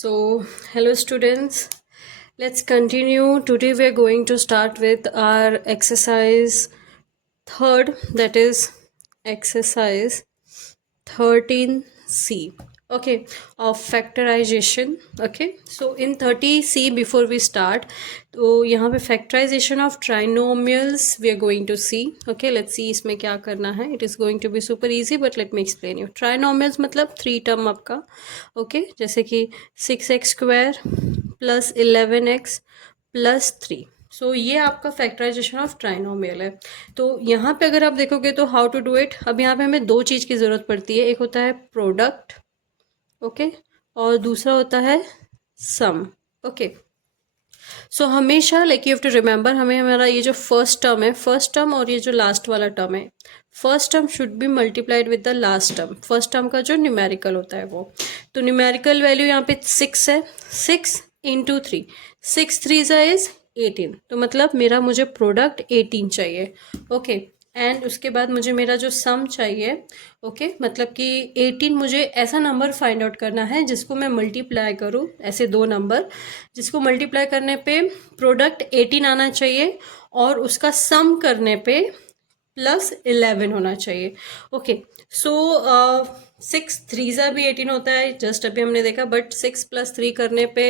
So, hello students. Let's continue. Today we are going to start with our exercise third, that is exercise 13C. Okay, of factorization. Okay, so in 30C, before we start, तो यहाँ पे factorization of trinomials we are going to see. Okay, let's see इसमें क्या करना है. It is going to be super easy, but let me explain you. Trinomials मतलब 3 term आपका. Okay, जैसे कि 6x square plus 11x plus 3. सो ये आपका फैक्टराइजेशन ऑफ ट्राइनोमियल है. तो यहाँ पे अगर आप देखोगे तो हाउ टू डू इट. अब यहाँ पे हमें दो चीज़ की ज़रूरत पड़ती है. एक होता है प्रोडक्ट, ओके, और दूसरा होता है सम. ओके, सो हमेशा like you have to remember, हमें हमारा ये जो फर्स्ट टर्म है, फर्स्ट टर्म और ये जो लास्ट वाला टर्म है, first term should be multiplied with the last term. First term का जो न्यूमेरिकल होता है वो, तो न्यूमेरिकल वैल्यू यहाँ पे 6 है. 6 इंटू 3, 6 3 इज 18. तो मतलब मेरा मुझे प्रोडक्ट 18 चाहिए. ओके, एंड उसके बाद मुझे मेरा जो सम चाहिए. ओके, मतलब कि 18 मुझे ऐसा नंबर फाइंड आउट करना है जिसको मैं मल्टीप्लाई करूँ, ऐसे दो नंबर जिसको मल्टीप्लाई करने पे प्रोडक्ट 18 आना चाहिए और उसका सम करने पे +11 होना चाहिए. ओके, सो 6 3 ज़ा भी 18 होता है, जस्ट अभी हमने देखा, बट 6 + 3 करने पे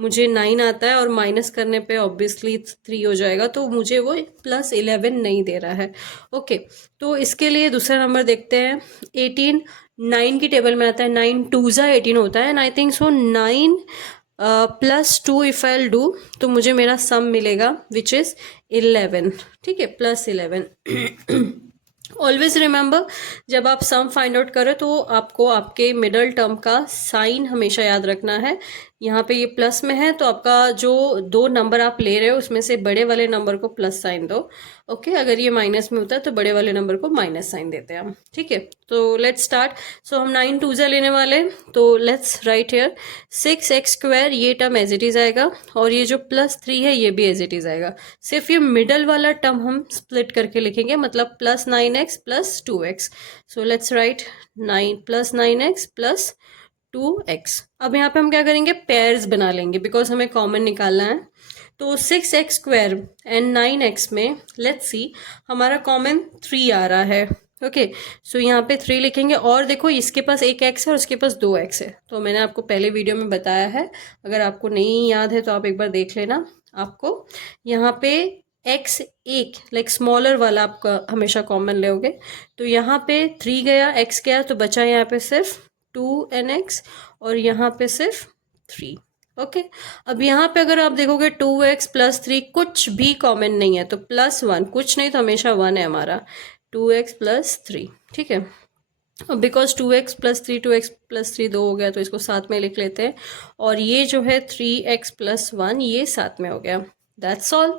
मुझे 9 आता है और माइनस करने पे ऑब्वियसली 3 हो जाएगा, तो मुझे वो +11 नहीं दे रहा है. ओके, तो इसके लिए दूसरा नंबर देखते हैं. 18 9 की टेबल में आता है, 9 2 ज़ा 18 होता है, and I think so 9 +2 if I do, तो मुझे मेरा सम मिलेगा विच इज़ 11. ठीक है, +11. ऑलवेज रिमेंबर, जब आप सम फाइंड आउट करें तो आपको आपके मिडल टर्म का साइन हमेशा याद रखना है. यहाँ पे ये प्लस में है तो आपका जो दो नंबर आप ले रहे हो उसमें से बड़े वाले नंबर को प्लस साइन दो. ओके, अगर ये माइनस में होता है तो बड़े वाले नंबर को माइनस साइन देते हैं हम. ठीक है, तो लेट्स स्टार्ट. सो हम 9 2 ज़ा लेने वाले, तो लेट्स राइट हियर 6x², ये टर्म एज इट इज़ आएगा, और ये जो +3 है ये भी एज इट इज़ आएगा. सिर्फ ये मिडल वाला टर्म हम स्प्लिट करके लिखेंगे, मतलब +9x + 2x. So let's write 9 +9x + 2x. अब यहाँ पे हम क्या करेंगे, पेयर्स बना लेंगे बिकॉज हमें कॉमन निकालना है. तो 6x² एंड 9x में लेट्स सी हमारा कॉमन 3 आ रहा है. ओके, सो यहाँ पे 3 लिखेंगे, और देखो इसके पास एक x है और उसके पास 2x है, तो मैंने आपको पहले वीडियो में बताया है. अगर आपको नहीं याद है तो आप एक बार देख लेना. आपको यहाँ पे x एक लाइक स्मॉलर वाला आपका हमेशा कॉमन लोगे, तो यहाँ पे 3 गया, x गया, तो बचा यहाँ पे सिर्फ 2nx और यहाँ पे सिर्फ 3. ओके, अब यहाँ पे अगर आप देखोगे 2x + 3 कुछ भी कॉमन नहीं है, तो +1, कुछ नहीं तो हमेशा 1 है हमारा. 2x + 3. ठीक है, अब बिकॉज 2x + 3 2x + 3 2 हो गया, तो इसको साथ में लिख लेते हैं, और ये जो है 3x + 1 ये साथ में हो गया. दैट्स ऑल,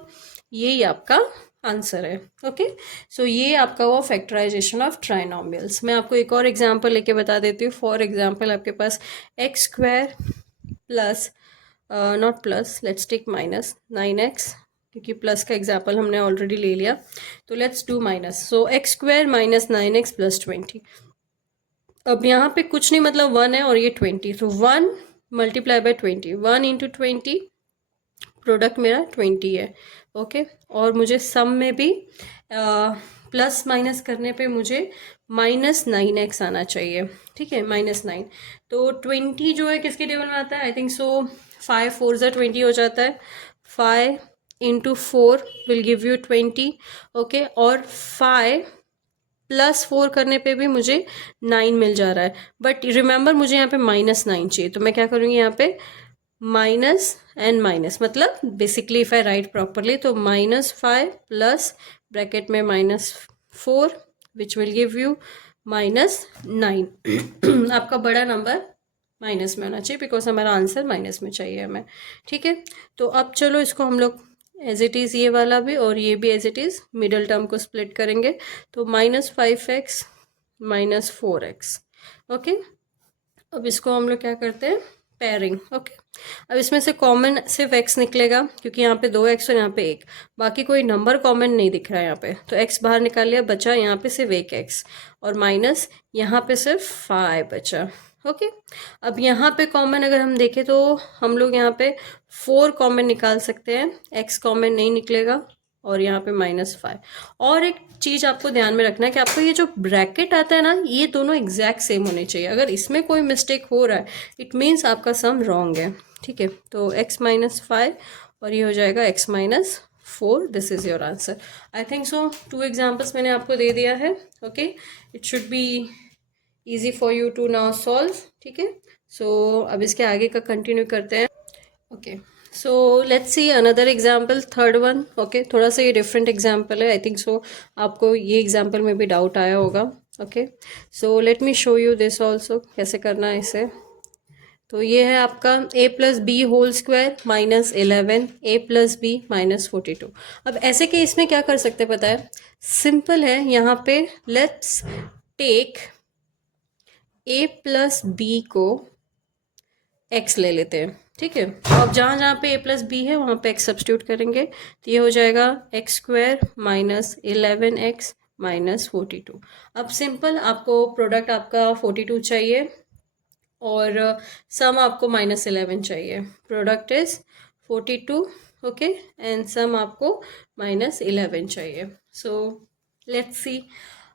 यही आपका आंसर है. ओके, सो ये आपका वो फैक्टराइजेशन ऑफ ट्राइनोमियल्स. मैं आपको एक और एग्जांपल लेके बता देती हूँ. फॉर एग्जांपल आपके पास x² plus not plus, let's take -9x, क्योंकि प्लस का एग्जांपल हमने ऑलरेडी ले लिया, तो let's do minus. So x² - 9x + 20. अब यहाँ पे कुछ नहीं, मतलब 1 है और ये 20, तो 1 × 20, 1 × 20, प्रोडक्ट मेरा 20 है. ओके, और मुझे सम में भी प्लस माइनस करने पे मुझे -9x आना चाहिए. ठीक है, -9, तो 20 जो है किसके टेबल में आता है, आई थिंक सो 5 4 ज़ा 20 हो जाता है. 5 × 4 विल गिव यू 20. ओके, और 5 + 4 करने पे भी मुझे 9 मिल जा रहा है, बट रिमेंबर मुझे यहाँ पे -9 चाहिए, तो मैं क्या करूँगी यहाँ पे माइनस एंड माइनस, मतलब basically if I right properly, तो -5 प्लस ब्रैकेट में -4 विच विल गिव यू -9. आपका बड़ा नंबर माइनस में होना चाहिए बिकॉज हमारा आंसर माइनस में चाहिए हमें. ठीक है, तो अब चलो इसको हम लोग एज इट इज़, ये वाला भी और ये भी as it is, middle term को स्प्लिट करेंगे, तो -5x - 4x. ओके, अब इसको हम लोग क्या करते हैं, पेयरिंग. ओके, अब इसमें से कॉमन सिर्फ x निकलेगा क्योंकि यहाँ पे 2x और यहाँ पे 1, बाकी कोई नंबर कॉमन नहीं दिख रहा है यहाँ पे, तो x बाहर निकाल लिया, बचा यहाँ पे सिर्फ 1x, और माइनस यहाँ पे सिर्फ 5 बचा. ओके। अब यहाँ पे कॉमन अगर हम देखें तो हम लोग यहाँ पे 4 कॉमन निकाल सकते हैं, x कॉमन नहीं निकलेगा, और यहाँ पे -5। और एक चीज़ आपको ध्यान में रखना है कि आपको ये जो ब्रैकेट आता है ना, ये दोनों एग्जैक्ट सेम होने चाहिए। अगर इसमें कोई मिस्टेक हो रहा है इट मीन्स आपका सम रॉन्ग है, ठीक है। तो x-5 और ये हो जाएगा x-4। This is your answer. I think so 2 examples मैंने आपको दे दिया है। Okay, it should be easy for you to now solve, ठीक है। सो अब इसके आगे का कंटिन्यू करते हैं। Okay, so let's see another example, third one. Okay, थोड़ा सा ये डिफरेंट एग्जाम्पल है। आई थिंक सो आपको ये एग्जाम्पल में भी डाउट आया होगा। Okay, so let me show you this also, कैसे करना है इसे। तो ये है आपका a+b² -11 a+b-42। अब ऐसे केस में क्या कर सकते हैं पता है, सिंपल है। यहाँ पे लेट्स टेक a+b को x ले लेते हैं, ठीक है। तो अब जहाँ जहाँ पे a+b है वहाँ पे x सब्स्टिट्यूट करेंगे, तो ये हो जाएगा x² -11x -42। अब सिंपल आपको प्रोडक्ट आपका 42 चाहिए और सम आपको -11 चाहिए। Product is 42, okay, and sum आपको -11 चाहिए। सो लेट्स सी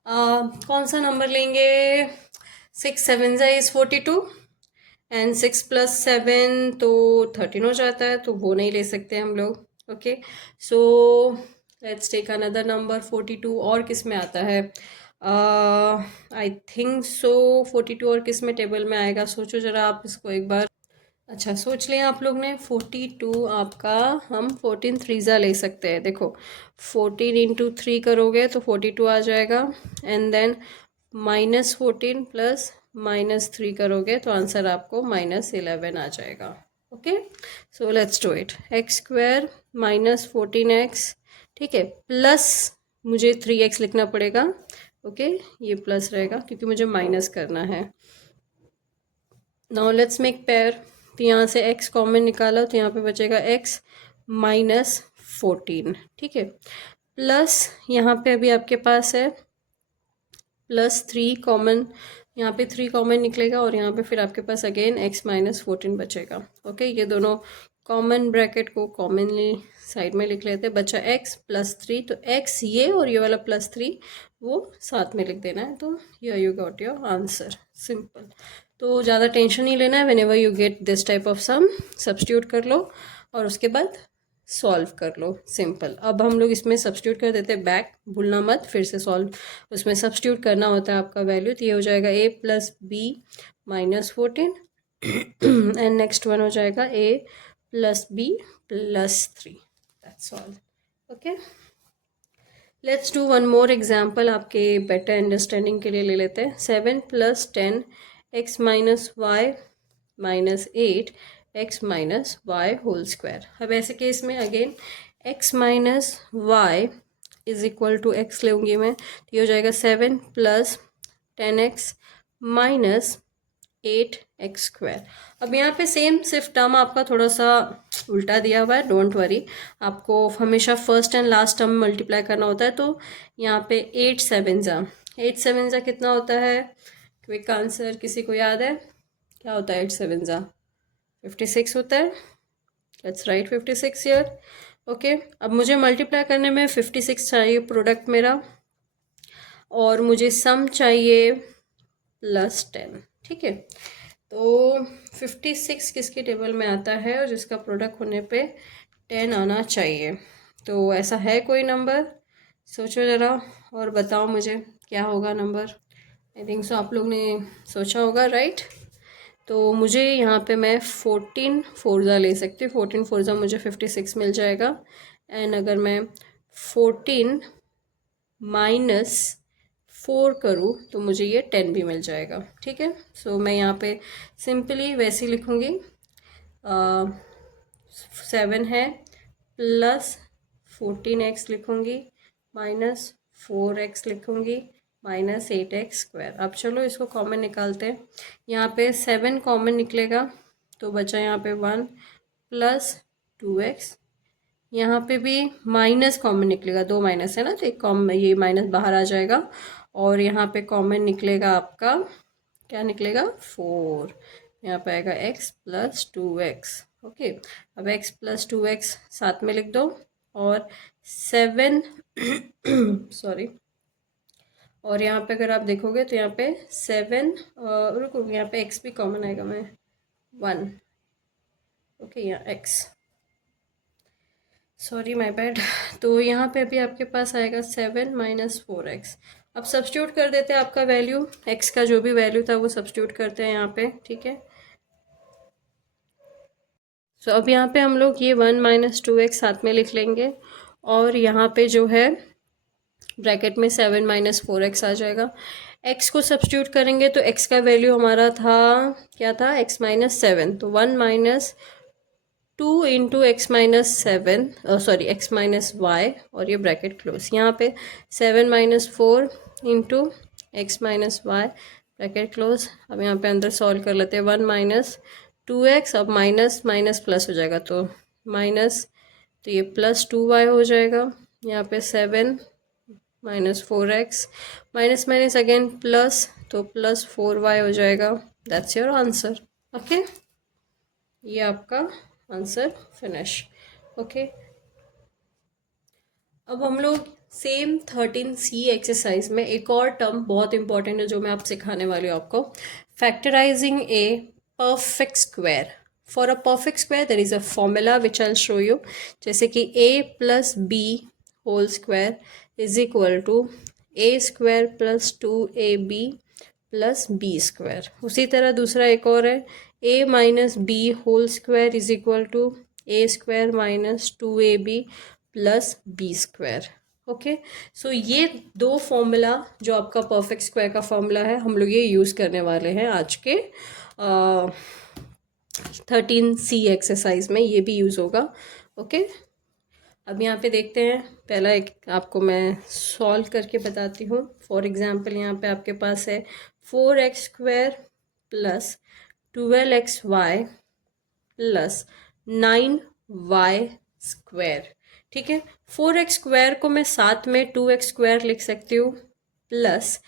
कौन सा नंबर लेंगे। 6 7 इज 42 एंड 6 + 7 तो 13 हो जाता है, तो वो नहीं ले सकते हम लोग। Okay, so let's take another number 42। और किस में आता है, आई थिंक सो 42 और किस में टेबल में आएगा, सोचो ज़रा आप इसको एक बार। अच्छा, सोच लें आप लोग ने। 42 आपका हम 14 3 ले सकते हैं। देखो 14 × 3 करोगे तो 42 आ जाएगा, एंड देन -14 + -3 करोगे तो आंसर आपको -11 आ जाएगा। Okay, so let's do it. x² -14x, ठीक है, प्लस मुझे 3x लिखना पड़ेगा। ओके, ये प्लस रहेगा क्योंकि मुझे माइनस करना है। Now let's make pair. तो यहाँ से x कॉमन निकाला तो यहाँ पे बचेगा x -14, ठीक है, प्लस यहाँ पे अभी आपके पास है +3 कॉमन, यहाँ पे 3 कॉमन निकलेगा और यहाँ पे फिर आपके पास अगेन x -14 बचेगा। ओके, ये दोनों कॉमन ब्रैकेट को कॉमनली साइड में लिख लेते हैं। बचा x +3, तो x ये और ये वाला +3 वो साथ में लिख देना है। तो you got your answer, simple. तो ज़्यादा टेंशन नहीं लेना है। Whenever you get this type of sum substitute कर लो और उसके बाद सॉल्व कर लो, सिंपल। अब हम लोग इसमें सब्स्टिट्यूट कर देते हैं बैक, भूलना मत, फिर से सॉल्व उसमें सब्स्टिट्यूट करना होता है आपका वैल्यू। तो ये हो जाएगा a+b -14 एंड नेक्स्ट वन हो जाएगा a+b +3। That's all. Okay, let's do one more example, आपके बेटर अंडरस्टैंडिंग के लिए ले लेते हैं। 7 + 10 x -y -8 x -y whole square. अब ऐसे केस में again x -y is equal to x लूँगी मैं, तो ये हो जाएगा 7 + 10x -8x²। अब यहाँ पे सेम, सिर्फ टर्म आपका थोड़ा सा उल्टा दिया हुआ है। डोंट वरी, आपको हमेशा first and last term multiply करना होता है। तो यहाँ पे 8 7 जा कितना होता है, क्विक आंसर किसी को याद है क्या होता है? 8 7 जा 56 होता है। Let's write 56 year. ओके, अब मुझे मल्टीप्लाई करने में 56 चाहिए प्रोडक्ट मेरा, और मुझे सम चाहिए +10, ठीक है। तो 56 किसके टेबल में आता है और जिसका प्रोडक्ट होने पे 10 आना चाहिए? तो ऐसा है कोई नंबर? सोचो ज़रा और बताओ मुझे क्या होगा नंबर। आई थिंक सो आप लोग ने सोचा होगा, राइट। तो मुझे यहाँ पे मैं 14 4 ले सकती हूँ। 14 4 मुझे 56 मिल जाएगा, एंड अगर मैं 14 -4 करूँ तो मुझे ये 10 भी मिल जाएगा, ठीक है। सो मैं यहाँ पे सिंपली वैसे ही लिखूँगी, 7 है +14x लिखूँगी -4x लिखूँगी -8x²। अब चलो इसको कॉमन निकालते हैं। यहाँ पे 7 कॉमन निकलेगा तो बचा यहाँ पे 1 +2x। यहाँ पे भी माइनस कॉमन निकलेगा, 2 माइनस है ना, तो एक कॉमन, ये माइनस बाहर आ जाएगा। और यहाँ पे कॉमन निकलेगा आपका क्या निकलेगा 4। यहाँ पे आएगा x प्लस 2x। ओके, अब x प्लस 2x साथ में लिख दो और 7 सॉरी, और यहाँ पे अगर आप देखोगे तो यहाँ पे 7, रुको यहाँ पे x भी कॉमन आएगा, मैं 1। ओके, यहाँ x, सॉरी माय बैड। तो यहाँ पे अभी आपके पास आएगा 7 माइनस 4x। अब सब्स्टिट्यूट कर देते हैं आपका वैल्यू, x का जो भी वैल्यू था वो सब्स्टिट्यूट करते हैं यहाँ पे, ठीक है। सो अब यहाँ पे हम लोग ये 1 माइनस 2x साथ में लिख लेंगे और यहाँ पे जो है ब्रैकेट में 7 माइनस 4x आ जाएगा। x को सब्स्टिट्यूट करेंगे तो x का वैल्यू हमारा था, क्या था, x माइनस 7, तो 1 minus 2 into X minus 7, sorry X minus Y, और ये ब्रैकेट क्लोज। यहाँ पे 7 minus 4 into X minus Y, bracket close. अब यहाँ पे अंदर सॉल्व कर लेते हैं, 1 माइनस 2x, अब माइनस माइनस प्लस हो जाएगा तो माइनस, तो ये प्लस 2y हो जाएगा। यहाँ पे 7 minus 4x, minus minus again plus, तो प्लस 4y हो जाएगा। That's your answer. ओके, ये आपका आंसर फिनिश। ओके, अब हम लोग सेम 13C एक्सरसाइज में एक और टर्म बहुत इंपॉर्टेंट है जो मैं आप सिखाने वाली हूँ आपको, factorising a perfect square. For a perfect square there is a formula which I show you, जैसे कि a plus B whole square is equal to a square plus 2ab plus B square. उसी तरह दूसरा एक और है, a minus B whole square is equal to a square minus 2ab plus B square. Okay, so ये दो formula जो आपका परफेक्ट स्क्वायर का फॉर्मूला है, हम लोग ये यूज़ करने वाले हैं आज के 13C एक्सरसाइज में, ये भी यूज़ होगा। ओके, अब यहाँ पे देखते हैं, पहला एक आपको मैं सॉल्व करके बताती हूँ। फॉर एग्जांपल यहाँ पे आपके पास है 4x square plus 12xy plus 9y square. ठीक है, 4x स्क्वायर को मैं साथ में 2x स्क्वायर लिख सकती हूँ, प्लस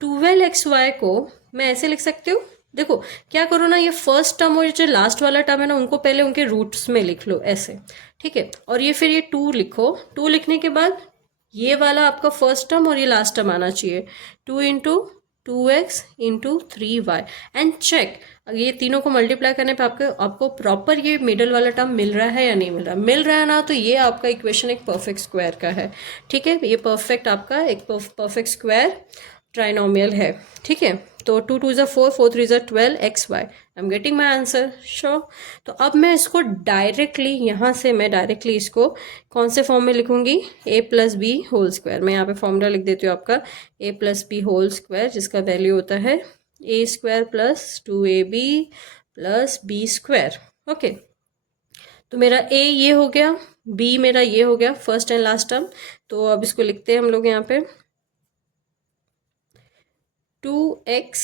12xy को मैं ऐसे लिख सकती हूँ। देखो क्या करो ना, ये फर्स्ट टर्म और जो लास्ट वाला टर्म है ना, उनको पहले उनके रूट्स में लिख लो ऐसे, ठीक है। और ये फिर ये 2 लिखो, 2 लिखने के बाद ये वाला आपका फर्स्ट टर्म और ये लास्ट टर्म आना चाहिए, 2 into 2x into 3y and check, ये तीनों को मल्टीप्लाई करने पे आपको प्रॉपर ये मिडल वाला टर्म मिल रहा है या नहीं मिल रहा। मिल रहा है ना, तो ये आपका इक्वेशन एक परफेक्ट स्क्वायर का है। ठीक है, ये परफेक्ट आपका एक परफेक्ट स्क्वायर ट्राइनोमियल है। ठीक है, तो 2 2 ज़ा 4, 4 3 ज़ा 12 xy, I am getting my answer. Sure, तो अब मैं इसको डायरेक्टली यहाँ से मैं डायरेक्टली इसको कौन से फॉर्म में लिखूंगी, a plus B whole square. मैं यहाँ पे फॉर्मूला लिख देती हूँ आपका a plus B whole square, जिसका वैल्यू होता है a square plus 2ab plus B square. Okay, तो मेरा a ये हो गया, b मेरा ये हो गया, फर्स्ट एंड लास्ट टर्म। तो अब इसको लिखते हैं हम लोग यहाँ पे 2x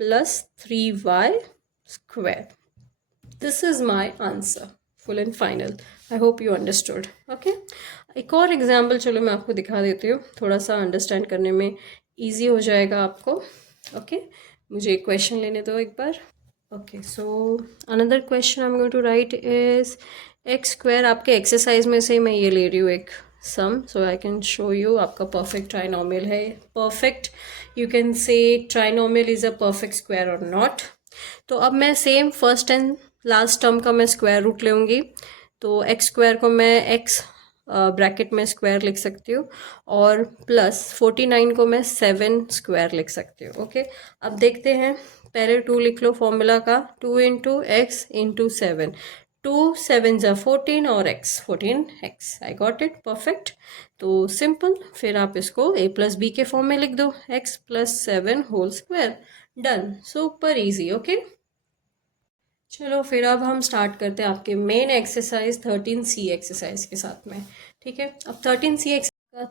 plus 3y square. This is my answer, full and final. I hope you understood. Okay, एक और एग्जाम्पल चलो मैं आपको दिखा देती हूँ, थोड़ा सा अंडरस्टैंड करने में ईजी हो जाएगा आपको। ओके, मुझे एक क्वेश्चन लेने दो एक बार। Okay, so another question I am going to write is x square. आपके एक्सरसाइज में से मैं ये ले रही हूँ एक sum, so I can show you. आपका परफेक्ट ट्राइनोमियल है, perfect you can say trinomial is a perfect square और नॉट। तो अब मैं same first and last term का मैं स्क्वायर रूट लूँगी, तो एक्स स्क्वायर को मैं एक्स ब्रैकेट में स्क्वायर लिख सकती हूँ और प्लस 49 को मैं 7 स्क्वायर लिख सकती हूँ। ओके, अब देखते हैं, पहले 2 लिख लो फॉर्मूला का, 2 इंटू एक्स इंटू 7, 2 7 ज़ा 14 और x 14x, I got it, perfect. तो सिंपल, फिर आप इसको a प्लस बी के फॉर्म में लिख दो, x plus 7 whole square, done, super easy. Okay, चलो फिर अब हम स्टार्ट करते हैं आपके मेन एक्सरसाइज 13C एक्सरसाइज के साथ में। ठीक है, अब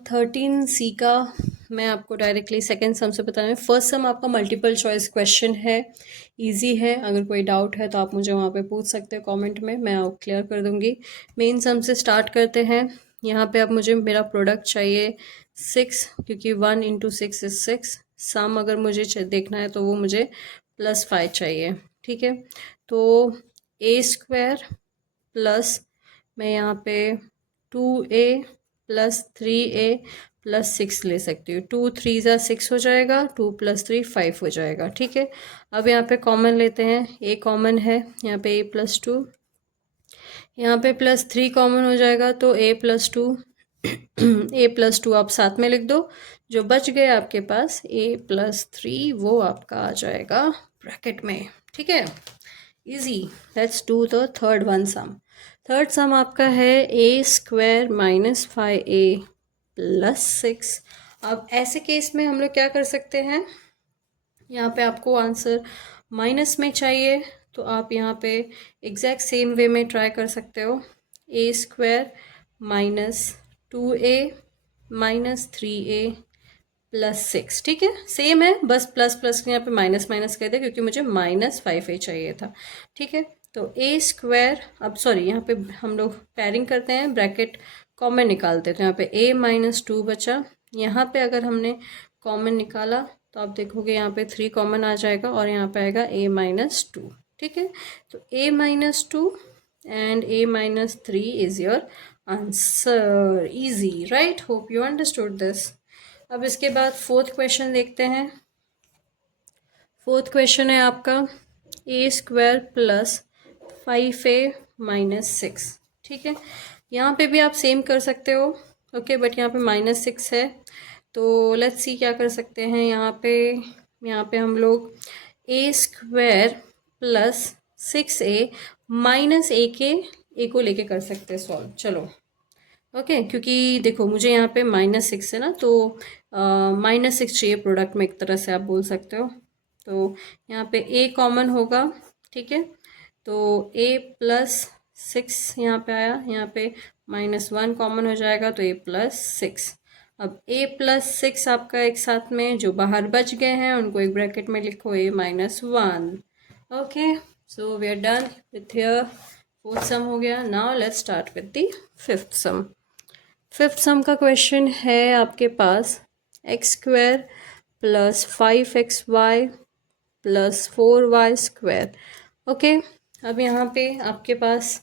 13C का मैं आपको डायरेक्टली सेकंड सम से बता रही हूँ। फर्स्ट सम आपका मल्टीपल चॉइस क्वेश्चन है, इजी है, अगर कोई डाउट है तो आप मुझे वहाँ पे पूछ सकते हो कमेंट में, मैं आपको क्लियर कर दूँगी। मेन सम से स्टार्ट करते हैं। यहाँ पे अब मुझे मेरा प्रोडक्ट चाहिए 6, क्योंकि 1 इंटू 6 इज़ 6, सम अगर मुझे देखना है तो वो मुझे +5 चाहिए, ठीक है। तो ए स्क्वायर प्लस मैं यहाँ पे 2a प्लस 3a प्लस 6 ले सकती हूँ। 2 3 ज़ा 6 हो जाएगा, 2 + 3 5 हो जाएगा, ठीक है। अब यहाँ पे कॉमन लेते हैं, a कॉमन है, यहाँ पे a + 2, यहाँ पे +3 कॉमन हो जाएगा तो a + 2 a + 2 आप साथ में लिख दो। जो बच गए आपके पास a + 3 वो आपका आ जाएगा ब्रैकेट में, ठीक है। Easy. Let's do the third one sum. Third sum आपका है a² - 5a + 6। अब ऐसे केस में हम लोग क्या कर सकते हैं, यहाँ पे आपको आंसर माइनस में चाहिए तो आप यहाँ पे एग्जैक्ट सेम वे में ट्राई कर सकते हो। a² - 2a - 3a + 6, ठीक है, सेम है, बस प्लस प्लस यहाँ पे माइनस माइनस कर दे क्योंकि मुझे -5a चाहिए था, ठीक है। तो a², अब सॉरी यहाँ पे हम लोग पैरिंग करते हैं, ब्रैकेट कॉमन निकालते हैं, तो यहाँ पे a - 2 बचा। यहाँ पे अगर हमने कॉमन निकाला तो आप देखोगे यहाँ पे 3 कॉमन आ जाएगा और यहाँ पे आएगा a - 2, ठीक है। तो a - 2 and a - 3 is your answer. Easy, right? Hope you understood this. अब इसके बाद फोर्थ क्वेश्चन देखते हैं। फोर्थ क्वेश्चन है आपका a² + 5a - 6, ठीक है। यहाँ पे भी आप सेम कर सकते हो, ओके, बट यहाँ पे -6 है तो लेट्स सी क्या कर सकते हैं। यहाँ पे हम लोग a² + 6a - a के a को लेके कर सकते हैं सॉल्व। चलो, ओके, क्योंकि देखो मुझे यहाँ पे -6 है ना, तो -6 चाहिए प्रोडक्ट में, एक तरह से आप बोल सकते हो। तो यहाँ पे a कॉमन होगा, ठीक है, तो a + 6 यहाँ पे आया, यहाँ पे -1 कॉमन हो जाएगा तो a + 6। अब a + 6 आपका एक साथ में, जो बाहर बच गए हैं उनको एक ब्रैकेट में लिखो a - 1। Okay, so we are done with here. Fourth sum हो गया। Now let's start with the fifth sum. Fifth sum का क्वेश्चन है आपके पास x² + 5xy + 4y²। ओके, अब यहाँ पे आपके पास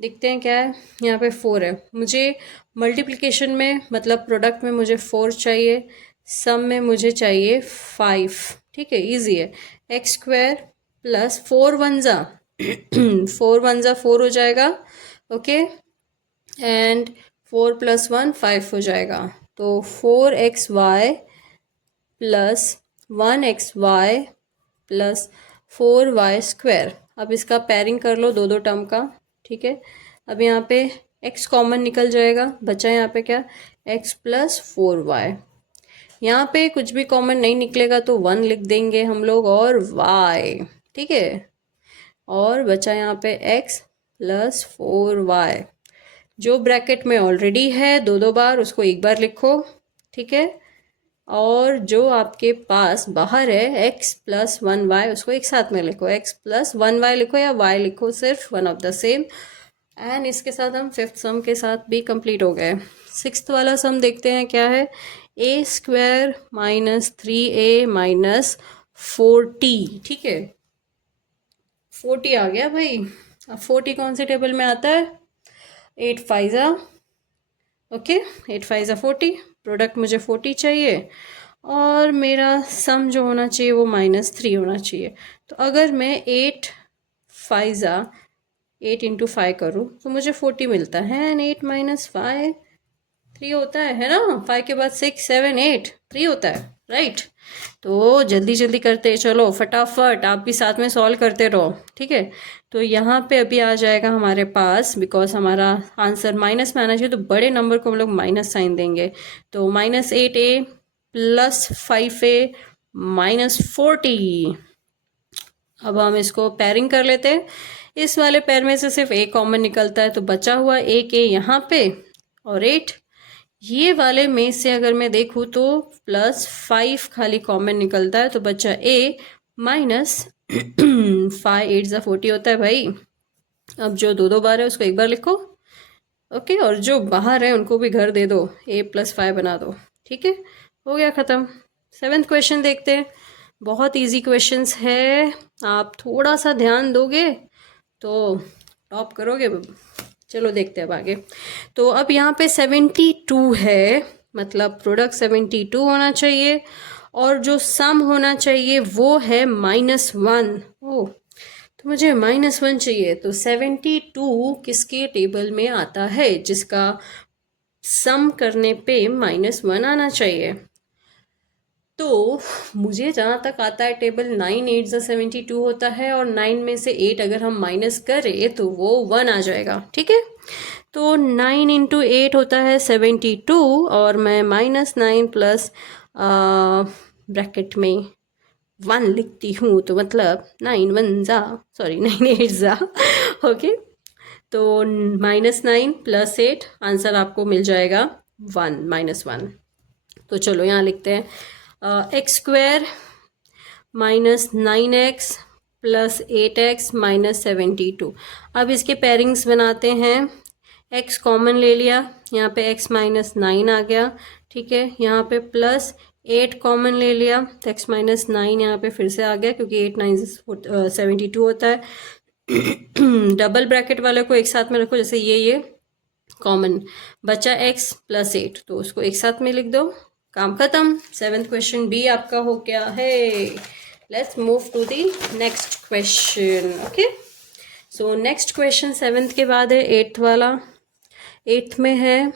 देखते हैं क्या है। यहाँ पे 4 है, मुझे मल्टीप्लिकेशन में मतलब प्रोडक्ट में मुझे 4 चाहिए, सम में मुझे चाहिए 5, ठीक है, इजी है। x² + 4 1 ज़ा 4 1 ज़ा 4 हो जाएगा, ओके, एंड 4 + 1 5 हो जाएगा, तो 4xy + 1xy + 4y²। अब इसका पेयरिंग कर लो दो दो टर्म का, ठीक है। अब यहाँ पे x कॉमन निकल जाएगा, बचा यहाँ पे क्या, x + 4y। यहाँ पे कुछ भी कॉमन नहीं निकलेगा तो 1 लिख देंगे हम लोग, और y, ठीक है, और बचा यहाँ पे x + 4y। जो ब्रैकेट में ऑलरेडी है दो दो बार उसको एक बार लिखो, ठीक है, और जो आपके पास बाहर है x + 1y उसको एक साथ में लिखो, x + 1y लिखो या y लिखो, सिर्फ one of the same. And इसके साथ हम फिफ्थ सम के साथ भी कंप्लीट हो गए। सिक्स्थ वाला सम देखते हैं क्या है। a² - 3a - 40, ठीक है, 40 आ गया भाई। अब 40 कौन से टेबल में आता है, 8 5 ज़ा, ओके, 8 5 ज़ा 40, प्रोडक्ट मुझे 40 चाहिए और मेरा सम जो होना चाहिए वो -3 होना चाहिए। तो अगर मैं 8 5 ज़ा 8 × 5 करूँ तो मुझे 40 मिलता है, एंड 8 - 5 3 होता है ना, 5 के बाद 6 7 8 3 होता है, राइट। तो जल्दी जल्दी करते चलो, फटाफट आप भी साथ में सॉल्व करते रहो, ठीक है। तो यहाँ पे अभी आ जाएगा हमारे पास, बिकॉज हमारा आंसर माइनस में आना चाहिए तो बड़े नंबर को हम लोग माइनस साइन देंगे। तो -8a + 5a - 40। अब हम इसको पेयरिंग कर लेते हैं। इस वाले पेयर में से सिर्फ a कॉमन निकलता है तो बचा हुआ एक a यहाँ पे और 8। ये वाले में से अगर मैं देखूँ तो +5 खाली कॉमन निकलता है तो बचा a -5 8 ज़ा 40 होता है भाई। अब जो दो दो बार है उसको एक बार लिखो, ओके, और जो बाहर है उनको भी घर दे दो, a + 5 बना दो, ठीक है, हो गया ख़त्म। सेवेंथ क्वेश्चन देखते हैं, बहुत इजी क्वेश्चंस है, आप थोड़ा सा ध्यान दोगे तो टॉप करोगे। चलो देखते हैं अब आगे। तो अब यहाँ पे 72 है, मतलब प्रोडक्ट 72 होना चाहिए और जो सम होना चाहिए वो है -1। ओ, तो मुझे -1 चाहिए। तो 72 किसके टेबल में आता है जिसका सम करने पे -1 आना चाहिए? तो मुझे जहाँ तक आता है टेबल, 9 8 72 होता है और 9 में से 8 अगर हम माइनस करें तो वो 1 आ जाएगा। ठीक है, तो 9 इंटू 8 होता है 72 और मैं -9 प्लस ब्रैकेट में 1 लिखती हूँ, तो मतलब 9 1 जा, सॉरी 9 8 जा। ओके, तो -9 प्लस 8 आंसर आपको मिल जाएगा 1 -1। तो चलो यहाँ लिखते हैं x² -9x प्लस 8x -72। अब इसके पेयरिंग्स बनाते हैं। x कॉमन ले लिया, यहाँ पे x -9 आ गया। ठीक है, यहाँ पे प्लस 8 कॉमन ले लिया तो x -9 यहाँ पे फिर से आ गया क्योंकि 8 9 72 होता है। डबल ब्रैकेट वाले को एक साथ में रखो, जैसे ये कॉमन बचा x प्लस 8, तो उसको एक साथ में लिख दो, काम खत्म। सेवेंथ क्वेश्चन भी आपका हो गया है। Let's move to the next question. Okay, so next question seventh के बाद है एट्थ वाला। एट्थ में है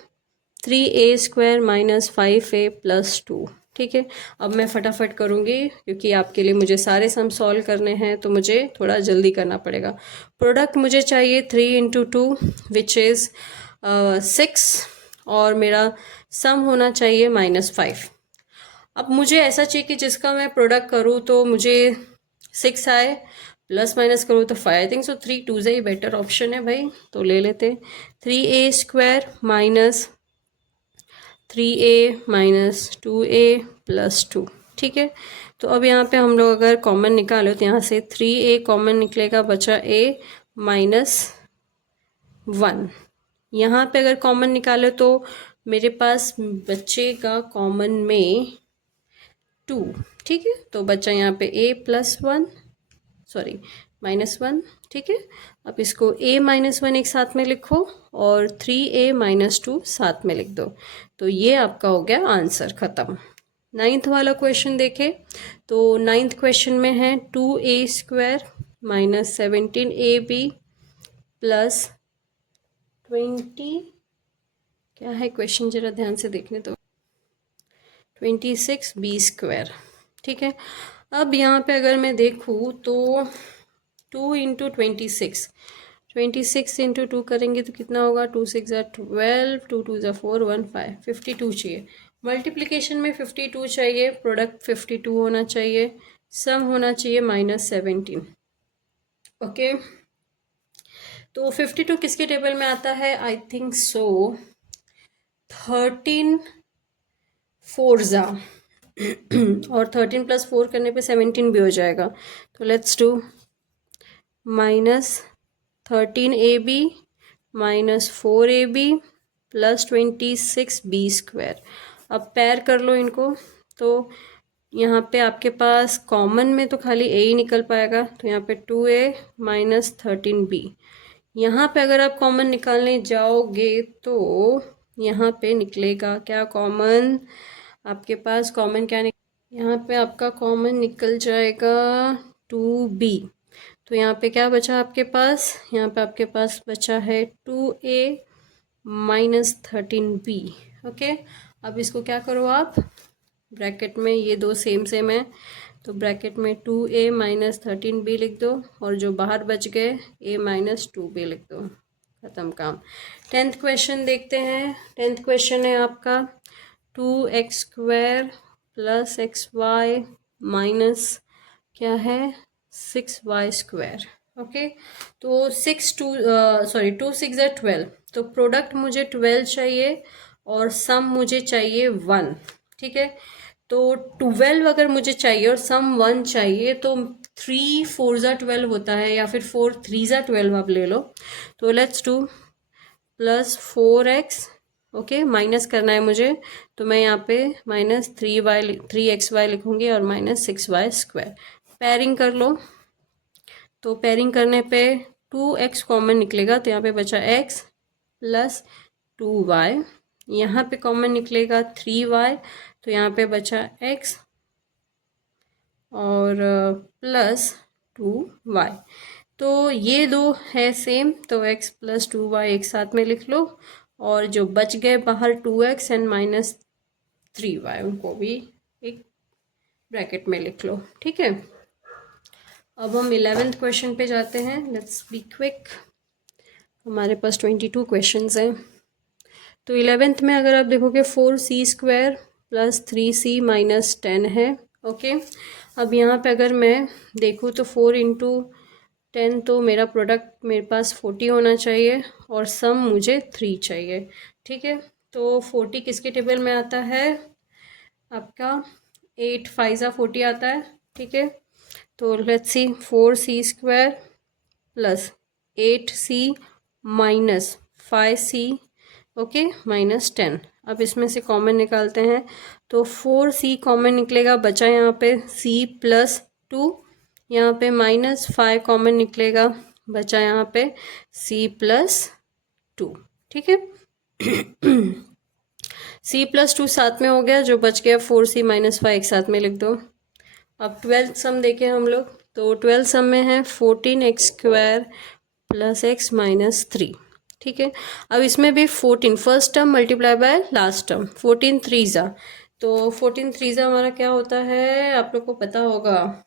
3a² - 5a + 2। ठीक है, अब मैं फटाफट करूँगी क्योंकि आपके लिए मुझे सारे सम सॉल्व करने हैं, तो मुझे थोड़ा जल्दी करना पड़ेगा। प्रोडक्ट मुझे चाहिए 3 × 2 विच इज़ 6 और मेरा सम होना चाहिए -5। अब मुझे ऐसा चाहिए कि जिसका मैं प्रोडक्ट करूँ तो मुझे 6 आए, प्लस माइनस करूँ तो 5। आई थिंक सो 3 2 ही बेटर ऑप्शन है भाई, तो ले लेते 3a² - 3a - 2a + 2। ठीक है, तो अब यहाँ पे हम लोग अगर कॉमन निकालो तो यहाँ से 3a कॉमन निकलेगा, बचा a -1। यहाँ पे अगर कॉमन निकालो तो मेरे पास बचेगा कॉमन में 2। ठीक है, तो बचा यहाँ पे a +1, सॉरी -1। ठीक है, अब इसको a -1 एक साथ में लिखो और 3a - 2 साथ में लिख दो, तो ये आपका हो गया आंसर, ख़त्म। नाइन्थ वाला क्वेश्चन देखें तो नाइन्थ क्वेश्चन में है 2a² - 17ab + 20, क्या है क्वेश्चन जरा ध्यान से देखने तो, 26b²। ठीक है, अब यहाँ पे अगर मैं देखूँ तो 2 × 26, 26 × 2 करेंगे तो कितना होगा, 2 6 12, 2 2 4 1 5, 52 चाहिए। मल्टीप्लिकेशन में 52 चाहिए, प्रोडक्ट 52 होना चाहिए, सम होना चाहिए -17। ओके, तो 52 किसके टेबल में आता है? आई थिंक सो 13 4 और 13 + 4 करने पे 17 भी हो जाएगा, तो let's do -13ab - 4ab + 26b²। अब पैर कर लो इनको, तो यहाँ पे आपके पास कॉमन में तो खाली a ही निकल पाएगा, तो यहाँ पे 2a - 13b। यहाँ पे अगर आप कॉमन निकालने जाओगे तो यहाँ पे निकलेगा क्या कॉमन, आपके पास कॉमन क्या यहाँ पे आपका कॉमन निकल जाएगा 2b। तो यहाँ पे क्या बचा आपके पास, यहाँ पे आपके पास बचा है 2a - 13b। ओके, अब इसको क्या करो आप, ब्रैकेट में ये दो सेम सेम है, तो ब्रैकेट में 2a - 13b लिख दो और जो बाहर बच गए a - 2b लिख दो, ख़त्म काम। 10th क्वेश्चन देखते हैं। 10th क्वेश्चन है आपका 2x² + xy माइनस क्या है 6y²। ओके, तो 2 6 12, तो प्रोडक्ट मुझे 12 चाहिए और सम मुझे चाहिए 1। ठीक है, तो 12 अगर मुझे चाहिए और सम 1 चाहिए तो 3 4 12 होता है या फिर 4 3 12 आप ले लो। तो let's do +4x okay, minus करना है मुझे, तो मैं यहाँ पे -3x y लिखूँगी और -6y²। पेयरिंग कर लो, तो पेयरिंग करने पे 2x कॉमन निकलेगा, तो यहाँ पे बचा x प्लस 2y। यहाँ पे कॉमन निकलेगा 3y, तो यहाँ पे बचा x और प्लस 2y। तो ये दो है सेम, तो x प्लस 2y एक साथ में लिख लो, और जो बच गए बाहर 2x एंड -3y उनको भी एक ब्रैकेट में लिख लो। ठीक है, अब हम 11th क्वेश्चन पे जाते हैं। लेट्स बी क्विक, हमारे पास 22 क्वेश्चंस हैं। तो 11th में अगर आप देखोगे 4c² प्लस 3c माइनस 10 है। ओके, अब यहाँ पे अगर मैं देखूँ तो 4 इंटू 10, तो मेरा प्रोडक्ट मेरे पास 40 होना चाहिए और सम मुझे 3 चाहिए। ठीक है, तो 40 किसके टेबल में आता है आपका, 8 5 40 आता है। ठीक है, तो let's see 4c² plus 8c minus 5c, okay, minus 10। अब इसमें से कॉमन निकालते हैं, तो 4c कॉमन निकलेगा, बचा यहाँ पे c प्लस 2, यहाँ पे -5 कॉमन निकलेगा, बचा यहाँ पे c प्लस 2। ठीक है, c प्लस 2 साथ में हो गया, जो बच गया 4c -5 एक साथ में लिख दो। अब 12th सम देखें हम लोग, तो 12th सम में है 14x² प्लस x माइनस 3। ठीक है, अब इसमें भी 14 first term multiply by last term, 14 3 तो 14 3 हमारा क्या होता है, आप लोग को पता होगा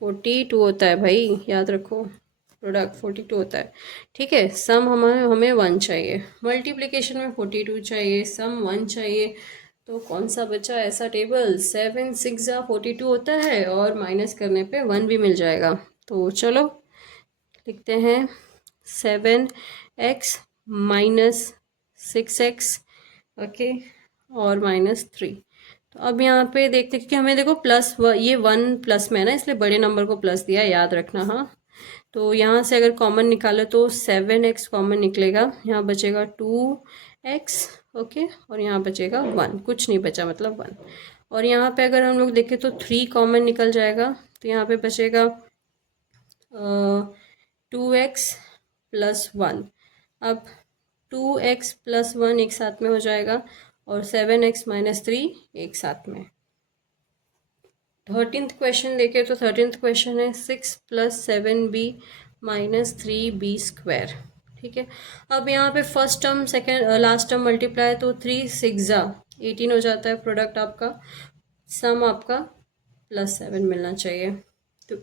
42 होता है भाई, याद रखो, प्रोडक्ट 42 होता है। ठीक है, सम हमें 1 चाहिए, मल्टीप्लिकेशन में 42 चाहिए, सम 1 चाहिए। तो कौन सा बचा ऐसा टेबल, 7 6 42 होता है और माइनस करने पे 1 भी मिल जाएगा। तो चलो लिखते हैं 7x माइनस 6x, ओके, और -3। तो अब यहाँ पे देखते हैं कि हमें देखो प्लस ये 1 प्लस में है ना, इसलिए बड़े नंबर को प्लस दिया, याद रखना। हाँ, तो यहाँ से अगर कॉमन निकालो तो 7x कॉमन निकलेगा, यहाँ बचेगा 2x, ओके, और यहाँ बचेगा 1, कुछ नहीं बचा मतलब 1। और यहाँ पे अगर हम लोग देखें तो 3 कॉमन निकल जाएगा, तो यहाँ पे बचेगा 2x प्लस 1। अब 2x प्लस 1 एक साथ में हो जाएगा और 7x माइनस 3 एक साथ में। 13th क्वेश्चन देखें तो 13th क्वेश्चन है 6 प्लस 7b माइनस 3b²। ठीक है, अब यहाँ पे first term second last term multiply, तो 3 6 18 हो जाता है प्रोडक्ट आपका, सम आपका +7 मिलना चाहिए। तो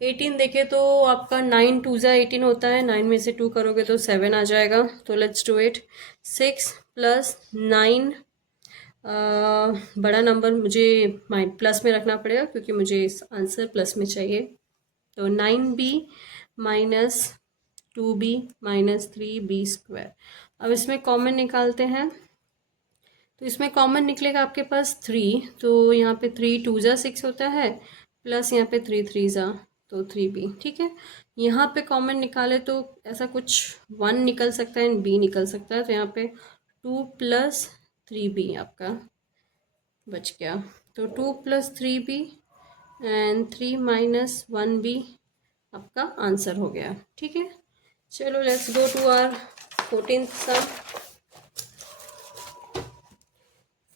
18 देखे तो आपका 9 2 18 होता है, 9 में से 2 करोगे तो 7 आ जाएगा। तो लेट्स डू इट, 6 प्लस 9, बड़ा नंबर मुझे प्लस में रखना पड़ेगा क्योंकि मुझे आंसर प्लस में चाहिए। तो 9b minus 2b minus 3b²। अब इसमें कॉमन निकालते हैं, तो इसमें कॉमन निकलेगा आपके पास 3, तो यहाँ पे 3 2 6 होता है, प्लस यहाँ पे 3 3 तो 3b। ठीक है, यहाँ पे कॉमन निकाले तो ऐसा कुछ 1 निकल सकता है एंड b निकल सकता है, तो यहाँ पे 2 प्लस 3b आपका बच गया। तो 2 plus 3b and 3 minus 1b आपका आंसर हो गया। ठीक है, चलो let's go to our 14th sum.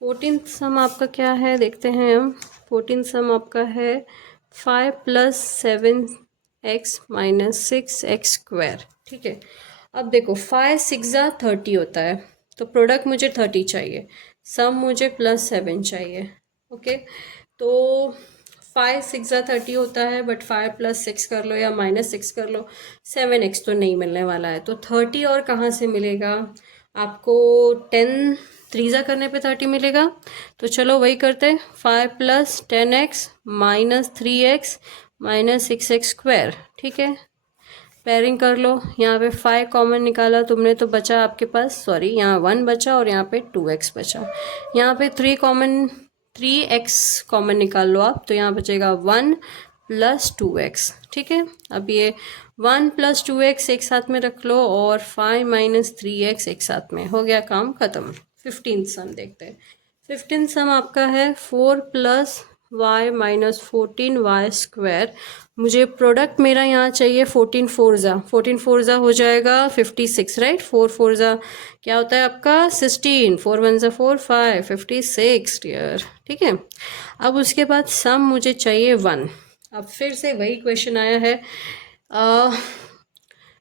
14th sum आपका क्या है देखते हैं हम। 14th सम आपका है 5 प्लस 7x माइनस 6x²। ठीक है, अब देखो 5 6 30 होता है, तो प्रोडक्ट मुझे 30 चाहिए, सम मुझे +7 चाहिए। ओके, तो 5 6 30 होता है, बट 5 + 6 कर लो या -6 कर लो, 7x तो नहीं मिलने वाला है। तो 30 और कहाँ से मिलेगा आपको, 10 3 करने पे 30 मिलेगा। तो चलो वही करते हैं, 5 + 10x minus 3x minus 6x²। ठीक है, पेयरिंग कर लो, यहाँ पे 5 कॉमन निकाला तुमने तो बचा आपके पास, सॉरी यहाँ 1 बचा और यहाँ पे 2x बचा। यहाँ पे 3x कॉमन निकाल लो आप, तो यहाँ बचेगा 1 प्लस 2x। ठीक है, अब ये 1 प्लस 2x एक साथ में रख लो और 5 माइनस 3x एक साथ में, हो गया काम ख़त्म। 15th सम देखते हैं। 15th सम आपका है 4 plus Y minus 14y square. मुझे प्रोडक्ट मेरा यहाँ चाहिए 14 फोरज़ा, 14 फोरज़ा हो जाएगा 56, राइट। 4 फोरज़ा क्या होता है आपका 16, 4 वन ज़ा 4 5 56 डियर। ठीक है, अब उसके बाद सम मुझे चाहिए 1। अब फिर से वही क्वेश्चन आया है,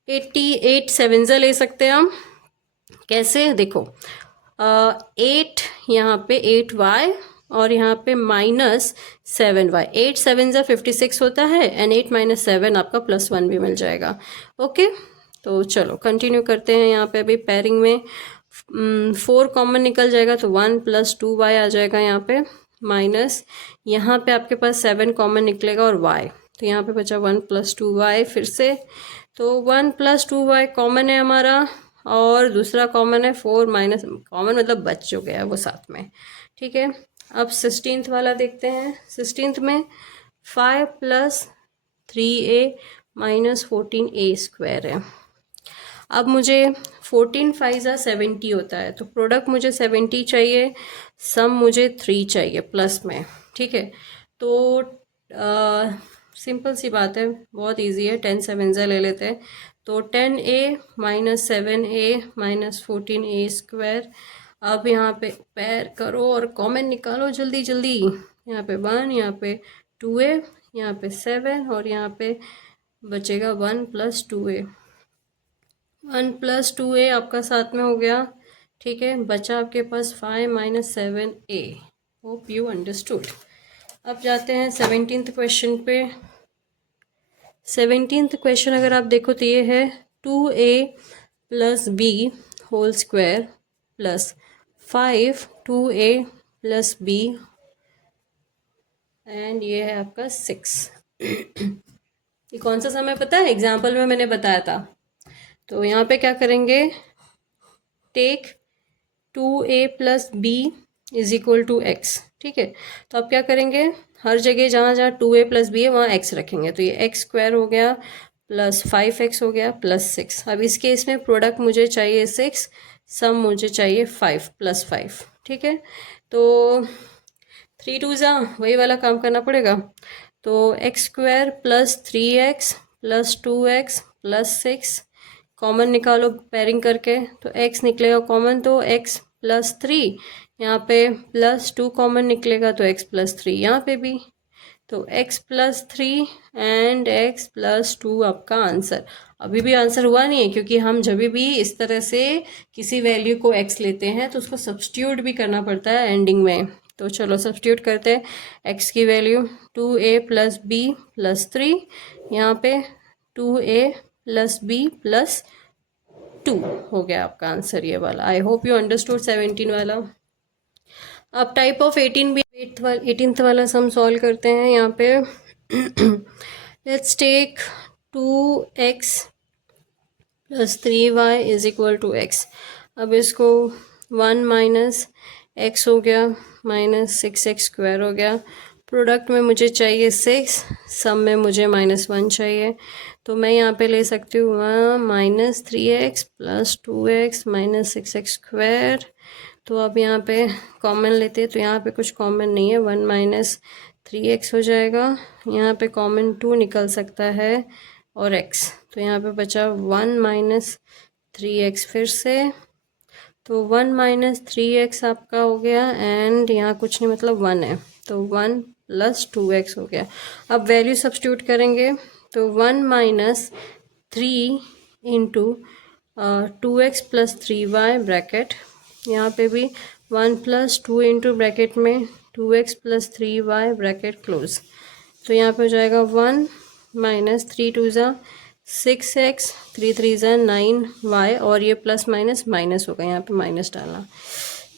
88 7 ज़ा ले सकते हैं हम। कैसे देखो, 8 यहाँ पे 8y और यहाँ पे माइनस 7y। 8 7 ज़ा 56 होता है एंड 8 माइनस 7 आपका +1 भी मिल जाएगा। ओके, तो चलो कंटिन्यू करते हैं। यहाँ पे अभी पेयरिंग में 4 कॉमन निकल जाएगा तो 1 प्लस 2y आ जाएगा यहाँ पे, माइनस यहाँ पे आपके पास 7 कॉमन निकलेगा और y, तो यहाँ पे बचा 1 प्लस 2y फिर से। तो 1 प्लस 2y कॉमन है हमारा और दूसरा कॉमन है 4 माइनस, कॉमन मतलब बच जो गया वो साथ में। ठीक है, अब 16th वाला देखते हैं। 16th में 5 plus 3a minus 14a square है। अब मुझे 14 5 ज़ा 70 होता है, तो प्रोडक्ट मुझे 70 चाहिए, सम मुझे 3 चाहिए प्लस में। ठीक है, तो सिंपल सी बात है, बहुत इजी है। 10 7 ज़ा ले लेते हैं, तो 10a minus 7a minus 14a square. अब यहाँ पे पैर करो और कॉमन निकालो जल्दी जल्दी। यहाँ पे 1, यहाँ पे 2a, यहाँ पे 7 और यहाँ पे बचेगा 1 प्लस 2a। 1 प्लस 2a आपका साथ में हो गया। ठीक है, बचा आपके पास 5 minus 7a। Hope you understood. अब जाते हैं 17th क्वेश्चन पे। 17th क्वेश्चन अगर आप देखो तो ये है 2a plus b whole square plus 5 2a plus b and ये है आपका 6। ये कौन सा समय पता है, एग्जाम्पल में मैंने बताया था। तो यहाँ पे क्या करेंगे, take 2a plus b is equal to x। ठीक है, तो अब क्या करेंगे, हर जगह जहाँ जहाँ 2a प्लस b है वहाँ x रखेंगे, तो ये x स्क्वायर हो गया प्लस 5x हो गया प्लस 6। अब इस केस में प्रोडक्ट मुझे चाहिए 6, सम मुझे चाहिए 5 प्लस 5। ठीक है, तो 3 2 ज़ा वही वाला काम करना पड़ेगा। तो x square plus 3x plus 2x plus 6 common निकालो पेयरिंग करके, तो x निकलेगा कॉमन, तो x प्लस 3, यहाँ पे प्लस 2 कॉमन निकलेगा तो x प्लस 3 यहाँ पे भी, तो x plus 3 and x plus 2 आपका आंसर। अभी भी आंसर हुआ नहीं है, क्योंकि हम जब भी इस तरह से किसी वैल्यू को x लेते हैं तो उसको सब्स्टिट्यूट भी करना पड़ता है एंडिंग में। तो चलो सब्स्टिट्यूट करते हैं। x की value 2a plus b plus 3, यहाँ पे 2a प्लस b प्लस 2 हो गया आपका आंसर ये वाला। आई होप यू अंडरस्टूड 17 वाला। अब टाइप ऑफ 18 भी 18th वाला सम सॉल्व करते हैं। यहाँ पे let's take 2x plus 3y is equal to x। अब इसको 1 माइनस x हो गया माइनस 6x स्क्वायर हो गया। प्रोडक्ट में मुझे चाहिए 6, सम में मुझे -1 चाहिए, तो मैं यहाँ पे ले सकती हूँ minus 3x plus 2x minus 6x square. तो अब यहाँ पे कॉमन लेते हैं, तो यहाँ पे कुछ कॉमन नहीं है, 1 माइनस 3x हो जाएगा। यहाँ पे कॉमन 2 निकल सकता है और x, तो यहाँ पे बचा 1 माइनस 3x फिर से, तो 1 माइनस 3x आपका हो गया एंड यहाँ कुछ नहीं मतलब 1 है, तो 1 प्लस 2x हो गया। अब वैल्यू सब्स्टिट्यूट करेंगे, तो 1 minus 3 into 2x plus 3y bracket, यहाँ पे भी 1 प्लस 2 इंटू ब्रैकेट में 2x plus 3y bracket close, तो यहाँ पे हो जाएगा 1 माइनस 3 2 ज़ा 6x 3 3 ज़ा 9y और ये प्लस माइनस माइनस होगा, यहाँ पे माइनस डालना,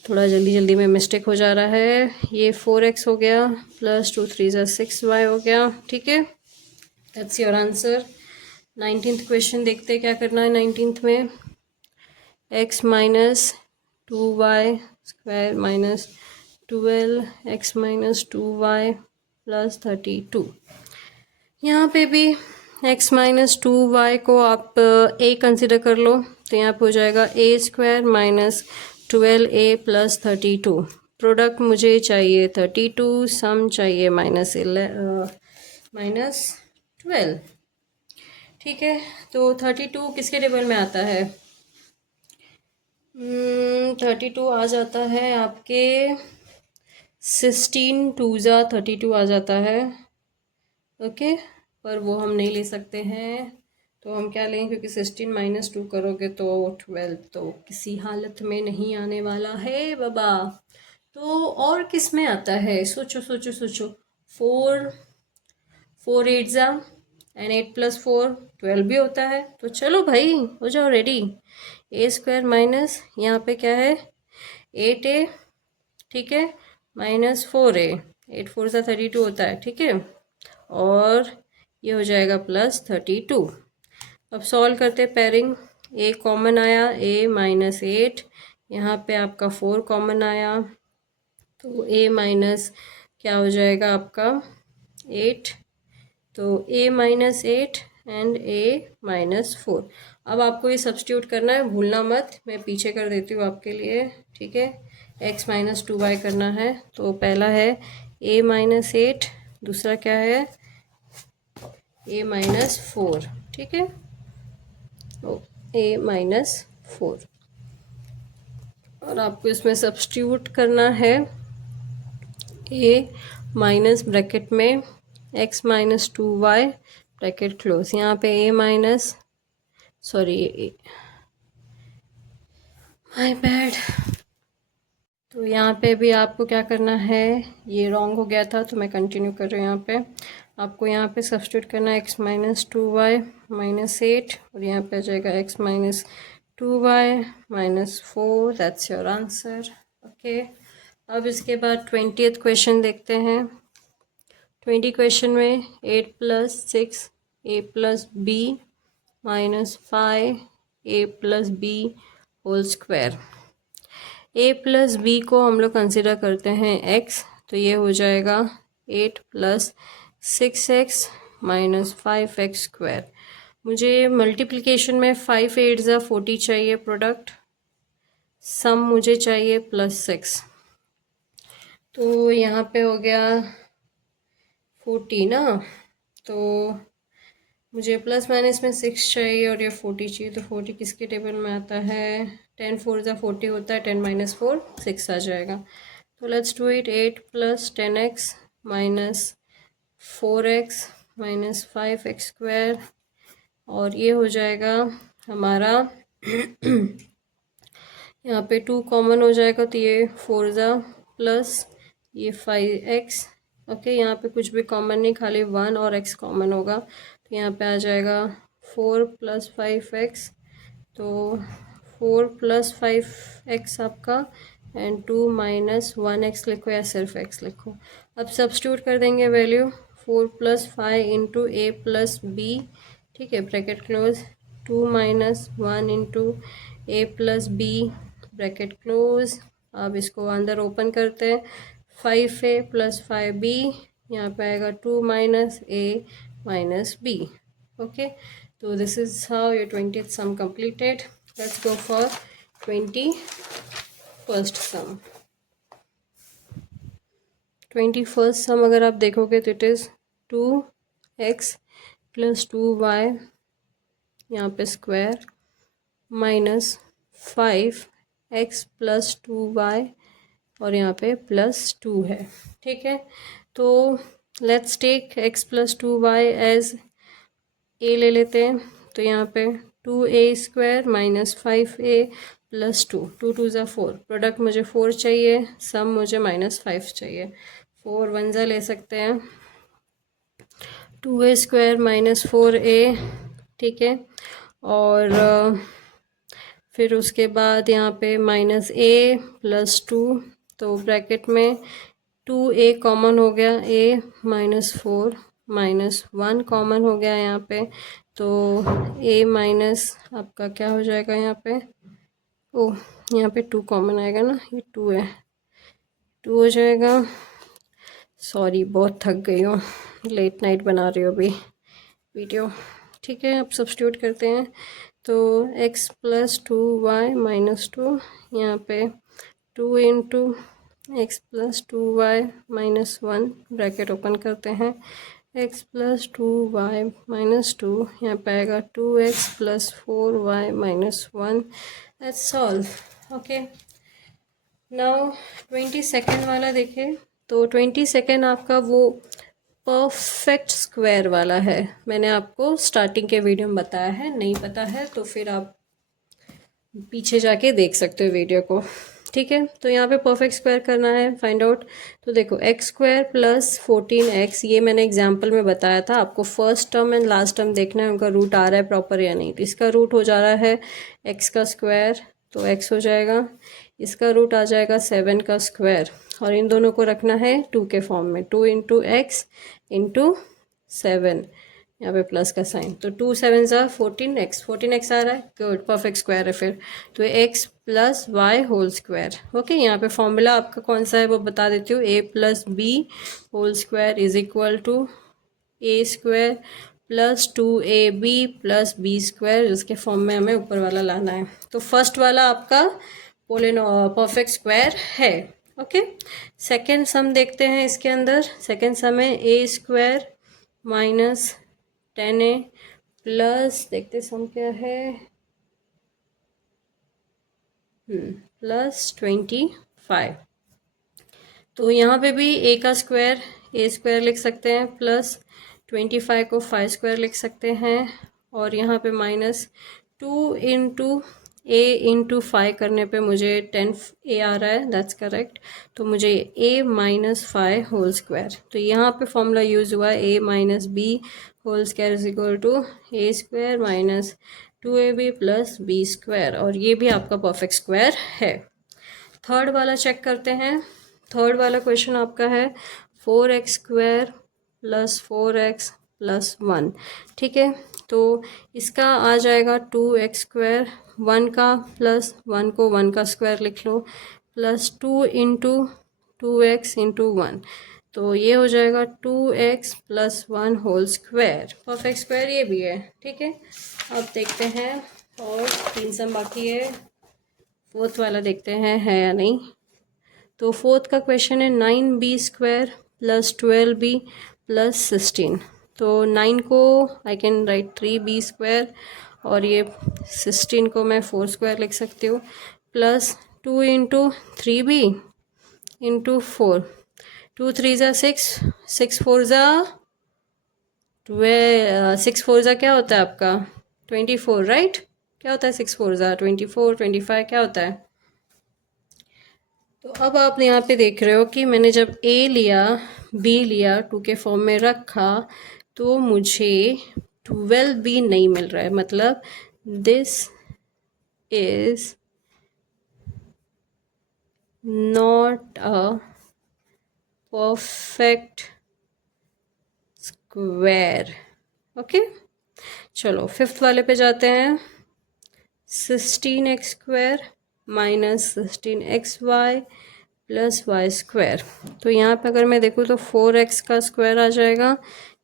थोड़ा जल्दी जल्दी में मिस्टेक हो जा रहा है। ये 4x हो गया प्लस 2 3 ज़ा 6y हो गया। ठीक है, that's your answer. 19th question देखते हैं क्या करना है 19th में। x minus 2y square minus 12x minus 2y plus 32। यहाँ पे भी x माइनस 2y को आप a कंसिडर कर लो, तो यहाँ पे हो जाएगा a² minus 12a plus 32। Product मुझे चाहिए 32, सम चाहिए -12। ठीक है, तो 32 किसके टेबल में आता है? 32 आ जाता है आपके 16 2 जा 32 आ जाता है। ओके, पर वो हम नहीं ले सकते हैं, तो हम क्या लेंगे, क्योंकि 16 माइनस 2 करोगे तो 12 तो किसी हालत में नहीं आने वाला है बाबा। तो और किस में आता है? सोचो सोचो सोचो। 4 8 जा एंड 8 प्लस 4 12 भी होता है। तो चलो भाई, हो जाओ रेडी। a² माइनस यहाँ पे क्या है 8a, ठीक है, माइनस 4a, 8 4 सा 32 होता है, ठीक है, और ये हो जाएगा प्लस 32। अब सॉल्व करते पेयरिंग। a कॉमन आया, a माइनस 8, यहाँ पे आपका 4 कॉमन आया, तो a माइनस क्या हो जाएगा आपका 8, तो a minus 8 and a minus 4। अब आपको ये सब्स्टिट्यूट करना है, भूलना मत, मैं पीछे कर देती हूँ आपके लिए, ठीक है। x माइनस 2y करना है, तो पहला है a माइनस 8, दूसरा क्या है a माइनस 4, ठीक है, तो a माइनस 4। और आपको इसमें सब्स्टिट्यूट करना है a माइनस ब्रैकेट में x minus 2y bracket close. यहाँ पे a minus, sorry my bad, तो यहाँ पे भी आपको क्या करना है, ये रॉन्ग हो गया था तो मैं कंटिन्यू कर रही हूँ। यहाँ पे आपको यहाँ पे सब्स्टिट्यूट करना है x माइनस 2y माइनस 8, और यहाँ पे आ जाएगा x minus 2y minus 4, that's your answer. Okay, अब इसके बाद 20th क्वेश्चन देखते हैं। 20 क्वेश्चन में 8 plus 6 a plus B minus 5 a plus B whole square. a plus B को हम लोग कंसिडर करते हैं x, तो ये हो जाएगा 8 plus 6x minus 5x square. मुझे मल्टीप्लिकेशन में 5 8 ज़ा 40 चाहिए प्रोडक्ट, सम मुझे चाहिए +6, तो यहाँ पे हो गया 40 ना, तो मुझे प्लस माइनस में 6 चाहिए और ये 40 चाहिए, तो 40 किसके टेबल में आता है? 10 4 ज़ा 40 होता है, 10 माइनस 4 6 आ जाएगा। तो let's do it. 8 plus 10x minus 4x minus 5x square, और ये हो जाएगा हमारा यहाँ पे 2 कॉमन हो जाएगा, तो ये 4 ज़ा प्लस ये 5x। ओके, यहाँ पे कुछ भी कॉमन नहीं, खाली 1 और x कॉमन होगा, तो यहाँ पे आ जाएगा 4 प्लस 5x, तो 4 प्लस 5x आपका एंड 2 माइनस 1x लिखो या सिर्फ x लिखो। अब सब्स्टिट्यूट कर देंगे value, 4 plus 5 into a plus b, ठीक है, bracket close, 2 minus 1 into a plus b bracket close. अब इसको अंदर ओपन करते हैं, 5a प्लस 5b, यहाँ पे आएगा 2 minus a minus b। Okay, so this is how your 20th sum completed. Let's go for 21st sum. 21st sum अगर आप देखोगे तो it is 2x plus 2y यहाँ पे square minus 5x plus 2y और यहाँ पे प्लस 2 है, ठीक है। तो let's take x plus 2y as a ले लेते हैं, तो यहाँ पे 2a square minus 5a plus 2, 2 2 ज़ा 4, प्रोडक्ट मुझे 4 चाहिए, सम मुझे -5 चाहिए। 4 1 ज़ा ले सकते हैं, 2a स्क्वायर माइनस 4a, ठीक है, और फिर उसके बाद यहाँ पे माइनस a प्लस 2, तो ब्रैकेट में 2a कॉमन हो गया, a माइनस 4 माइनस 1 कॉमन हो गया यहाँ पे, तो a माइनस आपका क्या हो जाएगा यहाँ पे, ओ यहाँ पे 2 कॉमन आएगा ना, ये 2 है, 2 हो जाएगा। सॉरी बहुत थक गई हूँ, लेट नाइट बना रही हूँ अभी। वीडियो। ठीक है, अब सब्स्टिट्यूट करते हैं। तो x प्लस 2y-2, यहाँ पे 2 into x plus 2y-1, bracket open करते हैं, x प्लस 2y-2, यहाँ पे आएगा 2x plus 4y-1। That's solve. Okay, now 22nd वाला देखें। तो 22nd आपका वो परफेक्ट स्क्वायर वाला है। मैंने आपको स्टार्टिंग के वीडियो में बताया है, नहीं पता है तो फिर आप पीछे जाके देख सकते हो वीडियो को। ठीक है, तो यहाँ पे परफेक्ट स्क्वायर करना है, फाइंड आउट। तो देखो एक्स स्क्वायर प्लस 14x, ये मैंने एग्जांपल में बताया था आपको। First term and last term देखना है उनका रूट आ रहा है प्रॉपर या नहीं। तो इसका रूट हो जा रहा है x का स्क्वायर, तो x हो जाएगा। इसका रूट आ जाएगा 7 का स्क्वायर, और इन दोनों को रखना है 2 के फॉर्म में, 2 इंटू एक्स इंटू 7, यहाँ पे प्लस का साइन। तो 2 7 ज़ा 14x, 14x आ रहा है, गुड, परफेक्ट स्क्वायर है फिर। तो x plus Y whole square. Okay, यहाँ पे फॉर्मूला आपका कौन सा है वो बता देती हूँ। a plus B whole square is equal to a square plus 2ab plus B square, जिसके फॉर्म में हमें ऊपर वाला लाना है। तो फर्स्ट वाला आपका परफेक्ट स्क्वायर है। ओके, सेकेंड सम देखते हैं। इसके अंदर सेकेंड सम है a square minus 10a plus, देखते सम क्या है, प्लस 25। तो यहाँ पे भी a का स्क्वायर a स्क्वायर लिख सकते हैं, प्लस 25 को 5 स्क्वायर लिख सकते हैं, और यहाँ पे माइनस 2 इंटू a इंटू 5 करने पे मुझे 10a आ रहा है, दैट्स करेक्ट। तो मुझे a माइनस 5 होल स्क्वायर, तो यहाँ पे फॉर्मूला यूज़ हुआ है a minus B whole square is equal to a square minus 2ab plus B square, और ये भी आपका परफेक्ट स्क्वायर है। थर्ड वाला चेक करते हैं। थर्ड वाला क्वेश्चन आपका है 4x square plus 4x plus 1। ठीक है, तो इसका आ जाएगा 2x स्क्वायर, 1 का प्लस 1 को 1 का स्क्वायर लिख लो, प्लस 2 इंटू 2x इंटू 1, तो ये हो जाएगा 2x plus 1 whole square. Perfect square ये भी है। ठीक है, अब देखते हैं, और 3 सम बाकी है। फोर्थ वाला देखते हैं है या नहीं। तो फोर्थ का क्वेश्चन है 9b square plus 12b plus 16। तो 9 को I can write 3b square, और ये 16 को मैं 4 स्क्वायर लिख सकती हूँ, प्लस 2 इंटू 3b इंटू 4, 2 3 ज़ा 6, 6 4 ज़ा 12, 6 4 ज़ा क्या होता है आपका 24, राइट। क्या होता है 6 4 ज़ा 24, 25 क्या होता है। तो अब आप यहाँ पे देख रहे हो कि मैंने जब a लिया b लिया 2 के फॉर्म में रखा, तो मुझे 12b नहीं मिल रहा है, मतलब this is not a perfect square. Okay, चलो फिफ्थ वाले पे जाते हैं। 16x square minus 16xy plus Y square. तो यहाँ पे अगर मैं देखूँ तो 4x का स्क्वायर आ जाएगा,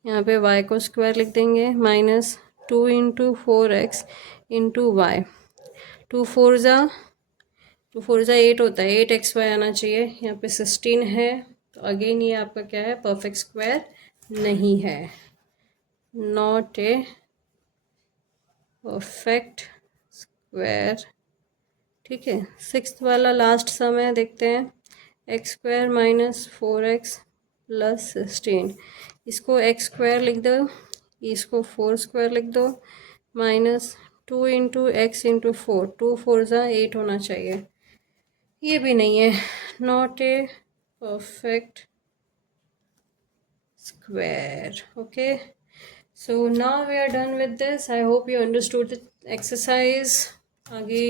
यहाँ पे y को स्क्वायर लिख देंगे, minus 2 into 4x into Y, 2 4 ज़ा 8 होता है, 8xy आना चाहिए। यहाँ पे 16 है, तो अगेन ये आपका क्या है, परफेक्ट स्क्वायर नहीं है, नॉट ए परफेक्ट स्क्वायर। ठीक है, सिक्स्थ वाला लास्ट सम है, देखते हैं। X square minus 4x plus 16, इसको एक्स स्क्वायर लिख दो, इसको 4 स्क्वायर लिख दो, माइनस 2 इंटू एक्स इंटू 4, 2 4 ज़ा 8 होना चाहिए, ये भी नहीं है, not a perfect square. Okay, so now we are done with this. I hope you understood the exercise. आगे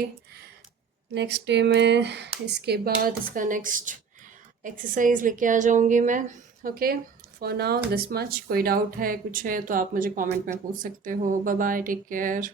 नेक्स्ट डे में इसके बाद इसका नेक्स्ट एक्सरसाइज लेके आ जाऊंगी मैं। Okay, for now this much. कोई डाउट है, कुछ है तो आप मुझे कमेंट में पूछ सकते हो। Bye bye, take care.